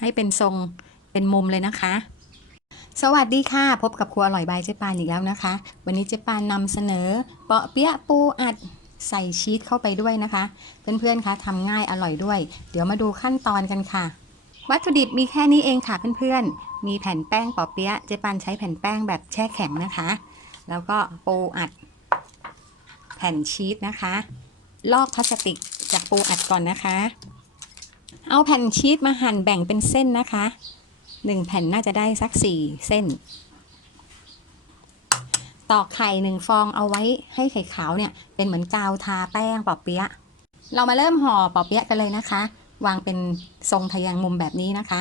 ให้เป็นทรงเป็นมุมเลยนะคะ สวัสดีค่ะ พบกับครัวอร่อยบายเจ๊ปานอีกแล้วนะคะ วันนี้เจ๊ปานนำเสนอ เปาะเปี๊ยะปูอัดใส่ชีสเข้าไปด้วยนะคะ เพื่อนๆคะทำง่ายอร่อยด้วย เดี๋ยวมาดูขั้นตอนกันค่ะ วัตถุดิบมีแค่นี้เองค่ะเพื่อนๆ มีแผ่นแป้งเปาะเปี๊ยะเจ๊ปานใช้แผ่นแป้งแบบแช่แข็งนะคะ แล้วก็ปูอัด แผ่นชีสนะคะ ลอกพลาสติกจากปูอัดก่อนนะคะ เอาแผ่นชีสมาหั่นแบ่งเป็นเส้นนะคะหนึ่งแผ่นน่าจะได้สักสี่เส้น ตอกไข่หนึ่งฟองเอาไว้ให้ไข่ขาวเนี่ย เป็นเหมือนกาวทาแป้งปอเปี๊ยะ เรามาเริ่มห่อปอเปี๊ยะกันเลยนะคะ วางเป็นทรงทะแยงมุมแบบนี้นะคะ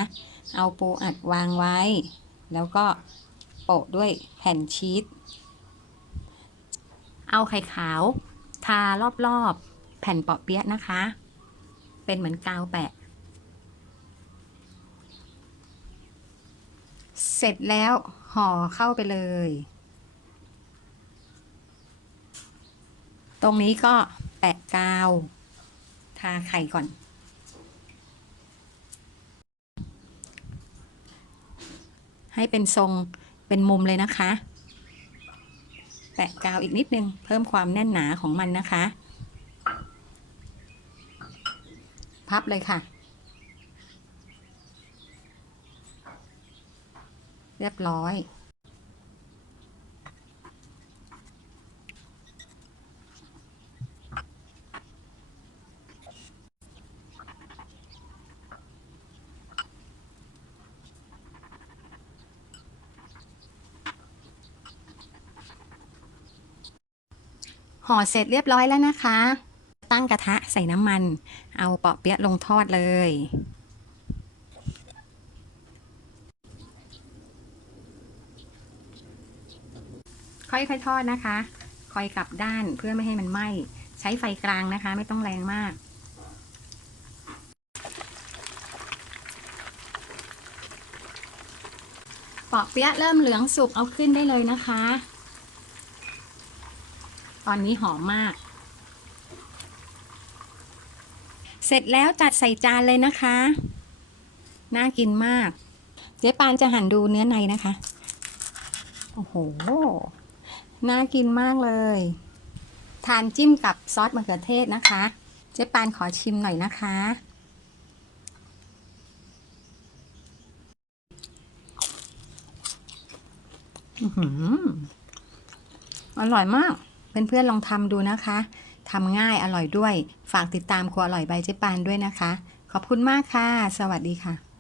เอาปูอัดวางไว้ แล้วก็โปะด้วยแผ่นชีส เอาไข่ขาว ทารอบๆ แผ่นปอเปี๊ยะนะคะ เป็นเหมือนกาวแปะ เสร็จแล้วห่อเข้าไปเลย ตรงนี้ก็แปะกาว ทาไข่ก่อน ให้เป็นทรงเป็นมุมเลยนะคะ แปะกาวอีกนิดนึง เพิ่มความแน่นหนาของมันนะคะ พับเลยค่ะ เรียบร้อยห่อเสร็จเรียบร้อยแล้วนะคะ ตั้งกระทะใส่น้ำมัน เอาเปาะเปี๊ยะลงทอดเลย ค่อยๆทอดนะคะ คอยกลับด้านเพื่อไม่ให้มันไหม้ใช้ไฟกลางนะคะ ไม่ต้องแรงมากปอกเปี๊ยะเริ่มเหลืองสุกเอาขึ้นได้เลยนะคะ ตอนนี้หอมมาก เสร็จแล้วจัดใส่จานเลยนะคะ น่ากินมาก เจ๊ปานจะหั่นดูเนื้อในนะคะ โอ้โห น่ากินมากเลย ทานจิ้มกับซอสมะเขือเทศนะคะ เจ๊ปานขอชิมหน่อยนะคะอือหืออร่อยมากเพื่อนๆลองทำดูนะคะทำง่ายอร่อยด้วย ฝากติดตามครัวอร่อยใบเจ๊ปานด้วยนะคะ ขอบคุณมากค่ะ สวัสดีค่ะ